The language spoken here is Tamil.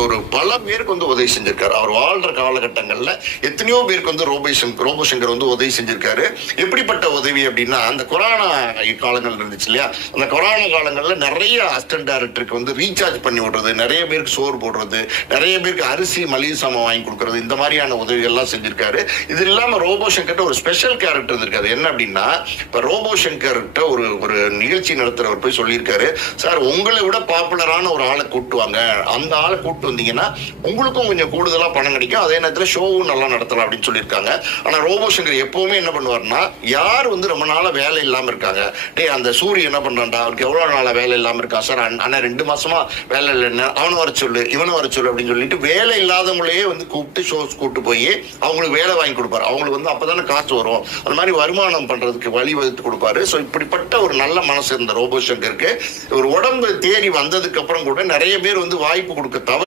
ஒரு பல பேருக்கு வந்து உதவி செஞ்சிருக்காரு. அவர் வாழ்ற காலகட்டங்கள்ல எத்தனையோ பேருக்கு வந்து ரோபோசங்கர் வந்து உதவி செஞ்சிருக்காரு. எப்படிப்பட்ட உதவி அப்படின்னா, அந்த கொரோனா காலங்கள் இருந்துச்சு இல்லையா, அந்த கொரோனா காலங்கள்ல நிறைய அசிஸ்டன்ட் டைரக்டருக்கு வந்து ரீசார்ஜ் பண்ணி விடுறது, நிறைய பேருக்கு சோறு போடுறது, நிறைய பேருக்கு அரிசி மளிகை சாமான் வாங்கி கொடுக்கறது, இந்த மாதிரியான உதவிகள்லாம் செஞ்சிருக்காரு. இது இல்லாம ரோபோசங்கர்ட்ட ஒரு ஸ்பெஷல் கேரக்டர் இருந்திருக்காரு. என்ன அப்படின்னா, இப்ப ரோபோசங்கர்ட்ட ஒரு ஒரு நிகழ்ச்சி நடத்துறவர் போய் சொல்லியிருக்காரு, சார் உங்களை விட பாப்புலரான ஒரு ஆளை கூட்டுவாங்க, அந்த ஆளை கூட்டு வந்தீங்கன்னா உங்களுக்கும் கொஞ்சம் கூடுதலா பணம் கிடைக்கும், அதே நேரத்தில் ஷோவும் நல்லா நடத்தலாம் அப்படின்னு சொல்லியிருக்காங்க. ஆனா ரோபோசங்கர் எப்பவுமே என்ன பண்ணுவார்னா, யார் வந்து ரொம்ப நாளா வேலை இல்லாம இருக்காங்க, அந்த சூரிய என்ன பண்றான்டா, அவருக்கு எவ்வளவு நாளா வேலை இல்லாம இருக்கா சார், ஆனா 2 மாசமா வேலை இல்லைன்னு, அவனை வர சொல்லு இவனை வர சொல்லு அப்படின்னு சொல்லிட்டு வேலை இல்லாதவங்களையே வந்து கூப்பிட்டு ஷோஸ் கூப்பிட்டு போய் அவங்களுக்கு வேலை வாங்கி கொடுப்பாரு. அவங்களுக்கு வந்து அப்பதானே காசு வரும், அந்த மாதிரி வருமானம் பண்றதுக்கு வழி வகுத்து கொடுப்பாரு. ஸோ இப்படிப்பட்ட ஒரு நல்ல மனசு இருந்த ரோபோசங்கருக்கு ஒரு உடம்பு தேடி வந்ததுக்கு அப்புறம் கூட நிறைய பேர் வந்து வாய்ப்பு கொடுக்க